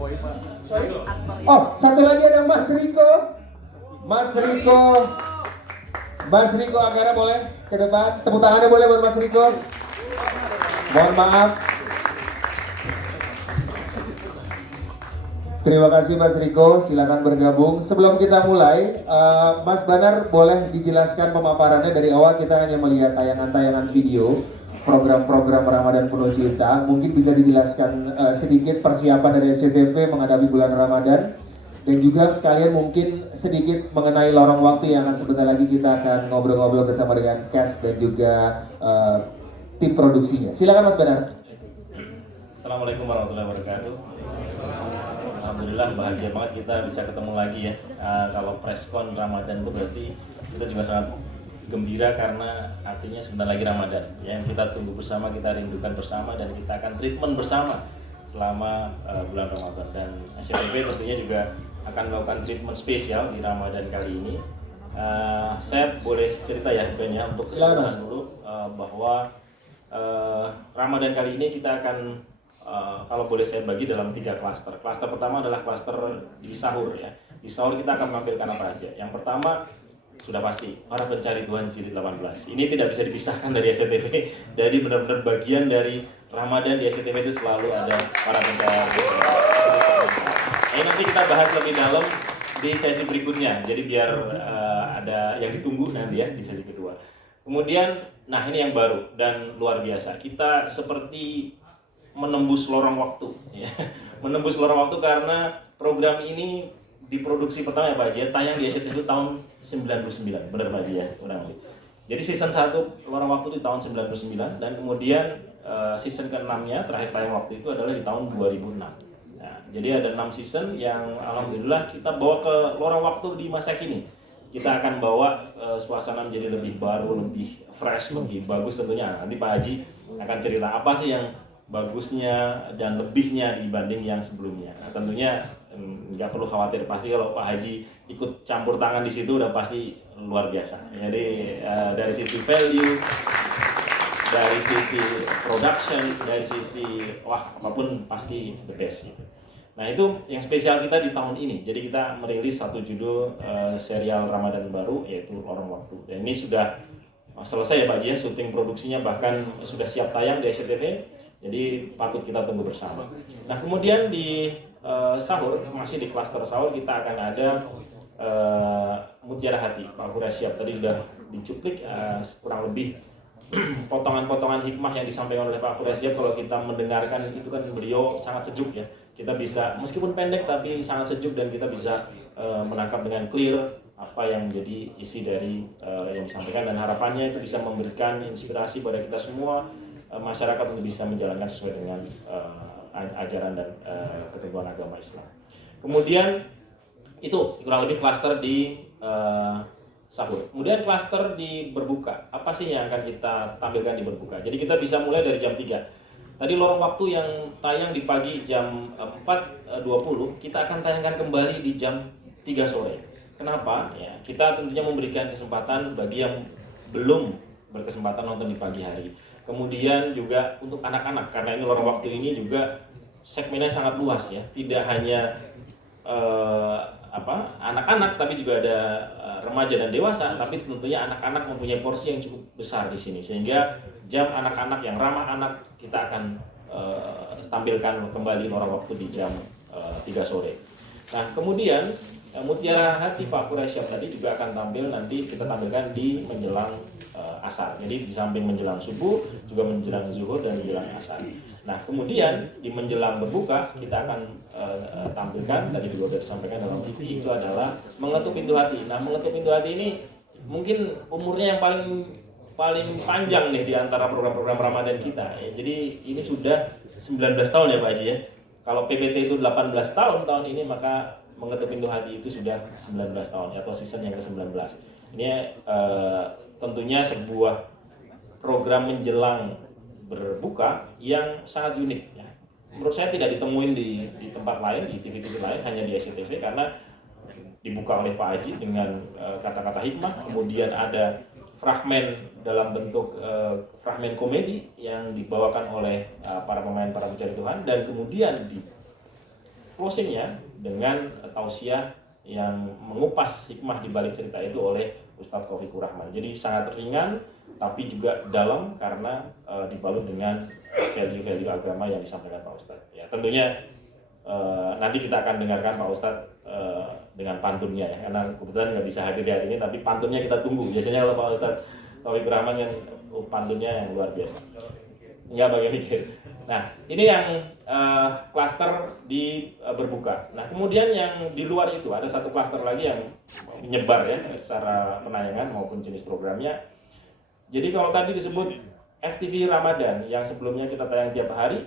Oh, satu lagi ada Mas Riko. Mas Riko. Mas Riko Anggara boleh ke depan. Tepuk tangannya boleh buat Mas Riko. Mohon maaf. Terima kasih Mas Riko, silakan bergabung. Sebelum kita mulai, Mas Banar boleh dijelaskan pemaparannya dari awal. Kita hanya melihat tayangan-tayangan video program-program Ramadan Penuh Cinta. Mungkin bisa dijelaskan sedikit persiapan dari SCTV menghadapi bulan Ramadan, dan juga sekalian mungkin sedikit mengenai lorong waktu yang akan sebentar lagi kita akan ngobrol-ngobrol bersama dengan cast dan juga tim produksinya. Silakan Mas Banar. Assalamualaikum warahmatullahi wabarakatuh. Alhamdulillah bahagia banget kita bisa ketemu lagi ya. Kalau preskon Ramadan itu berarti kita juga sangat gembira karena artinya sebentar lagi Ramadan ya, yang kita tunggu bersama, kita rindukan bersama, dan kita akan treatment bersama selama bulan Ramadan. Dan SCTV tentunya juga akan melakukan treatment spesial di Ramadan kali ini. Saya boleh cerita ya Ben ya, untuk keseluruhan dulu bahwa Ramadan kali ini kita akan kalau boleh saya bagi dalam 3 klaster. Klaster pertama adalah klaster di sahur ya. Di sahur kita akan menampilkan apa aja. Yang pertama sudah pasti Para Pencari Tuhan Jilid 18. Ini tidak bisa dipisahkan dari SCTV. Jadi benar-benar bagian dari Ramadan di SCTV itu selalu ada Para Pencari Tuhan. Ini nanti kita bahas lebih dalam di sesi berikutnya. Jadi biar ada yang ditunggu nanti ya di sesi kedua. Kemudian, nah ini yang baru dan luar biasa. Kita seperti menembus lorong waktu ya. Menembus lorong waktu karena program ini diproduksi pertama ya Pak Haji ya, tayang di SCTV tahun 99, benar Pak Haji ya, kurang lebih. Jadi season 1 lorong waktu di tahun 99, dan kemudian season ke-6-nya terakhir tayang waktu itu adalah di tahun 2006. Nah, jadi ada 6 season yang alhamdulillah kita bawa ke lorong waktu di masa kini. Kita akan bawa suasana menjadi lebih baru, lebih fresh, lebih bagus tentunya. Nanti Pak Haji akan cerita apa sih yang bagusnya dan lebihnya dibanding yang sebelumnya. Nah, tentunya nggak perlu khawatir, pasti kalau Pak Haji ikut campur tangan di situ udah pasti luar biasa. Jadi dari sisi value, dari sisi production, dari sisi apapun pasti the best gitu. Nah itu yang spesial kita di tahun ini. Jadi kita merilis satu judul serial Ramadan baru, yaitu Lorong Waktu. Dan ini sudah selesai ya Pak Haji ya, syuting produksinya bahkan sudah siap tayang di SCTV. Jadi patut kita tunggu bersama. Nah kemudian di sahur, masih di klaster sahur, kita akan ada Mutiara Hati. Pak Fura siap tadi sudah dicuplik kurang lebih potongan-potongan hikmah yang disampaikan oleh Pak Fura siap. Kalau kita mendengarkan itu kan beliau sangat sejuk ya. Kita bisa meskipun pendek tapi sangat sejuk, dan kita bisa menangkap dengan clear apa yang menjadi isi dari yang disampaikan, dan harapannya itu bisa memberikan inspirasi pada kita semua masyarakat untuk bisa menjalankan sesuai dengan ajaran dan ketentuan agama Islam. Kemudian itu kurang lebih klaster di sahur. Kemudian klaster di berbuka. Apa sih yang akan kita tampilkan di berbuka? Jadi kita bisa mulai dari jam 3. Tadi lorong waktu yang tayang di pagi jam 4.20, kita akan tayangkan kembali di jam 3 sore. Kenapa? Ya, kita tentunya memberikan kesempatan bagi yang belum berkesempatan nonton di pagi hari. Kemudian juga untuk anak-anak, karena ini lorong waktu ini juga segmennya sangat luas ya, tidak hanya anak-anak, tapi juga ada remaja dan dewasa. Tapi tentunya anak-anak mempunyai porsi yang cukup besar di sini, sehingga jam anak-anak yang ramah anak kita akan tampilkan kembali lorong waktu di jam 3 sore. Nah kemudian Mutiara Hati Pak Quraisyah tadi juga akan tampil, nanti kita tampilkan di menjelang asar. Jadi di samping menjelang subuh, juga menjelang zuhur dan menjelang asar. Nah kemudian di menjelang berbuka kita akan tampilkan, tadi juga sudah disampaikan dalam TV, itu adalah Mengetuk Pintu Hati. Nah Mengetuk Pintu Hati ini mungkin umurnya yang paling panjang nih di antara program-program Ramadan kita ya. Jadi ini sudah 19 tahun ya Pak Haji ya. Kalau PPT itu 18 tahun ini, maka Mengetuk Pintu Hati itu sudah 19 tahun atau season yang ke-19. Ini tentunya sebuah program menjelang berbuka yang sangat unik ya. Menurut saya tidak ditemuin di tempat lain, di TV-TV lain, hanya di SCTV, karena dibuka oleh Pak Haji dengan kata-kata hikmah. Kemudian ada fragmen dalam bentuk fragmen komedi yang dibawakan oleh para pemain Para Pencari Tuhan, dan kemudian closingnya dengan tausiah yang mengupas hikmah di balik cerita itu oleh Ustadz Taufikur Rahman. Jadi sangat ringan tapi juga dalam karena dibalut dengan value-value agama yang disampaikan Pak Ustadz. Ya, tentunya nanti kita akan dengarkan Pak Ustadz dengan pantunnya ya, karena kebetulan nggak bisa hadir hari ini, tapi pantunnya kita tunggu. Biasanya kalau Pak Ustadz Taufikur Rahman yang pantunnya yang luar biasa. Nggak bagian mikir. Nah, ini yang klaster di berbuka. Nah, kemudian yang di luar itu ada satu klaster lagi yang menyebar ya secara penayangan maupun jenis programnya. Jadi kalau tadi disebut FTV Ramadan yang sebelumnya kita tayang tiap hari,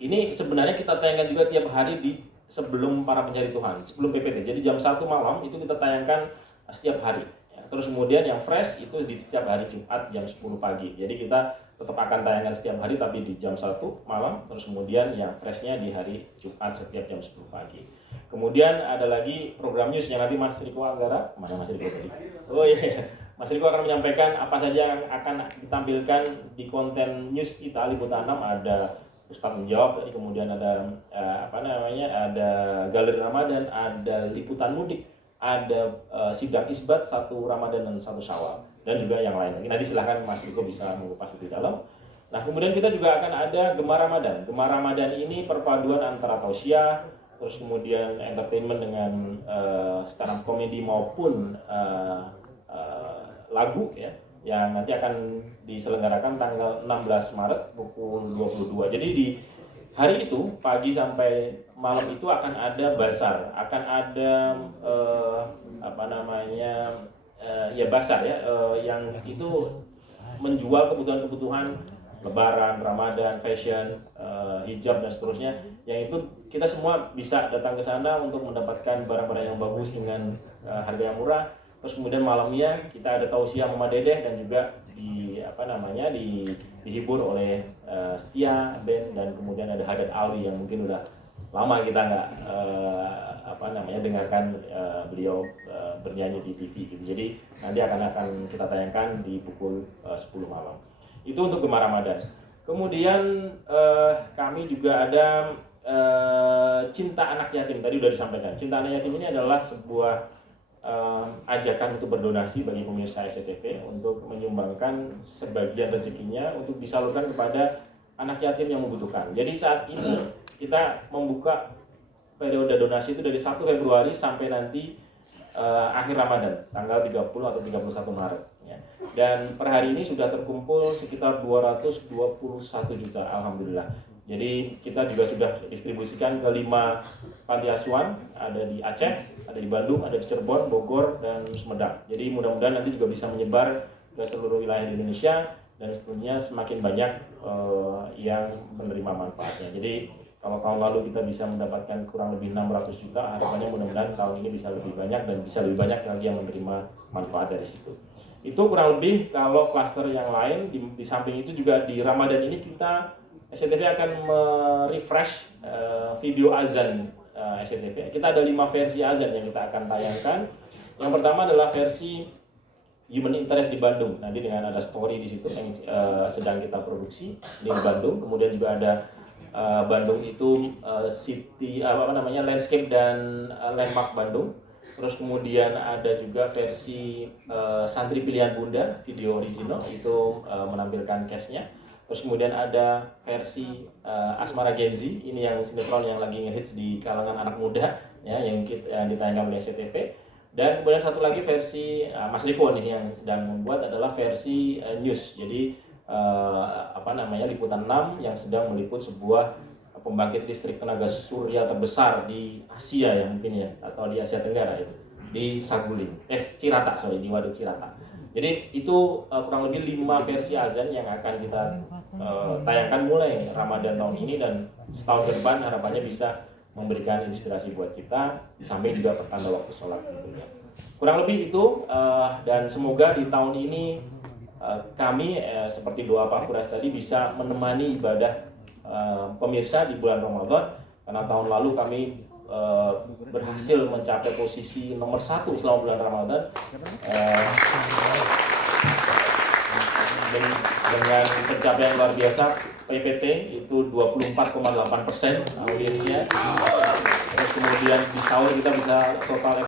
ini sebenarnya kita tayangkan juga tiap hari di sebelum para pencari Tuhan, sebelum PPT. Jadi jam 1 malam itu kita tayangkan setiap hari. Terus kemudian yang fresh itu di setiap hari Jumat jam 10 pagi. Jadi kita tetap akan tayangkan setiap hari tapi di jam 1 malam. Terus kemudian yang freshnya di hari Jumat setiap jam 10 pagi. Kemudian ada lagi program news yang nanti Mas Riko Anggara, mana Mas Riko tadi? Oh iya, Mas Riko akan menyampaikan apa saja yang akan ditampilkan di konten news kita Liputan 6. Ada Ustadz menjawab, kemudian ada ada Galeri Ramadan, ada liputan mudik, ada sidang isbat 1 Ramadan dan 1 Syawal, dan juga yang lain. Nanti silahkan Mas Riko bisa mengupas lebih dalam. Nah, kemudian kita juga akan ada Gemar Ramadan. Gemar Ramadan ini perpaduan antara tausiah, terus kemudian entertainment dengan stand up komedi maupun lagu ya, yang nanti akan diselenggarakan tanggal 16 Maret pukul 22. Jadi di hari itu pagi sampai malam itu akan ada bazar, akan ada bazar ya, yang itu menjual kebutuhan-kebutuhan Lebaran, Ramadan, fashion, hijab dan seterusnya. Yang itu kita semua bisa datang ke sana untuk mendapatkan barang-barang yang bagus dengan harga yang murah. Terus kemudian malamnya kita ada tausiah Mama Dedeh dan juga dihibur oleh Setia Band, dan kemudian ada Haddad Alwi yang mungkin udah lama kita nggak dengarkan beliau bernyanyi di TV gitu. Jadi nanti akan kita tayangkan di pukul 10 malam. Itu untuk Gemar Ramadan. Kemudian kami juga ada Cinta Anak Yatim, tadi udah disampaikan. Cinta Anak Yatim ini adalah sebuah ajakan untuk berdonasi bagi pemirsa SCTV untuk menyumbangkan sebagian rezekinya untuk disalurkan kepada anak yatim yang membutuhkan. Jadi saat ini kita membuka periode donasi itu dari 1 Februari sampai nanti akhir Ramadan, tanggal 30 atau 31 Maret. Ya. Dan per hari ini sudah terkumpul sekitar 221 juta, alhamdulillah. Jadi kita juga sudah distribusikan ke 5 panti asuhan, ada di Aceh, ada di Bandung, ada di Cirebon, Bogor, dan Sumedang. Jadi mudah-mudahan nanti juga bisa menyebar ke seluruh wilayah di Indonesia, dan tentunya semakin banyak yang menerima manfaatnya. Jadi kalau tahun lalu kita bisa mendapatkan kurang lebih 600 juta, harapannya mudah-mudahan tahun ini bisa lebih banyak dan bisa lebih banyak lagi yang menerima manfaat dari situ. Itu kurang lebih kalau klaster yang lain. Di samping itu juga di Ramadan ini kita SCTV akan merefresh video azan SCTV. Kita ada 5 versi azan yang kita akan tayangkan. Yang pertama adalah versi Human Interest di Bandung. Nanti dengan ada story di situ yang sedang kita produksi di Bandung. Kemudian juga ada Bandung itu landscape dan landmark Bandung. Terus kemudian ada juga versi Santri Pilihan Bunda, video original itu menampilkan cast-nya. Terus kemudian ada versi Asmara Genzi, ini yang sinetron yang lagi ngehits di kalangan anak muda ya, yang ditayangkan oleh SCTV. Dan kemudian satu lagi versi Mas Riko nih yang sedang membuat adalah versi news. Jadi Liputan 6 yang sedang meliput sebuah pembangkit listrik tenaga surya terbesar di Asia ya mungkin ya, atau di Asia Tenggara itu, di di Waduk Cirata. Jadi itu kurang lebih 5 versi azan yang akan kita tayangkan mulai Ramadan tahun ini, dan setahun ke depan harapannya bisa memberikan inspirasi buat kita, di samping juga pertanda waktu sholat tentunya. Kurang lebih itu, dan semoga di tahun ini kami seperti doa Pak Kuras tadi bisa menemani ibadah pemirsa di bulan Ramadan, karena tahun lalu kami berhasil mencapai posisi nomor 1 selama bulan Ramadan dengan pencapaian luar biasa. PPT itu 24,8% audiensnya. kemudian di sahur kita bisa total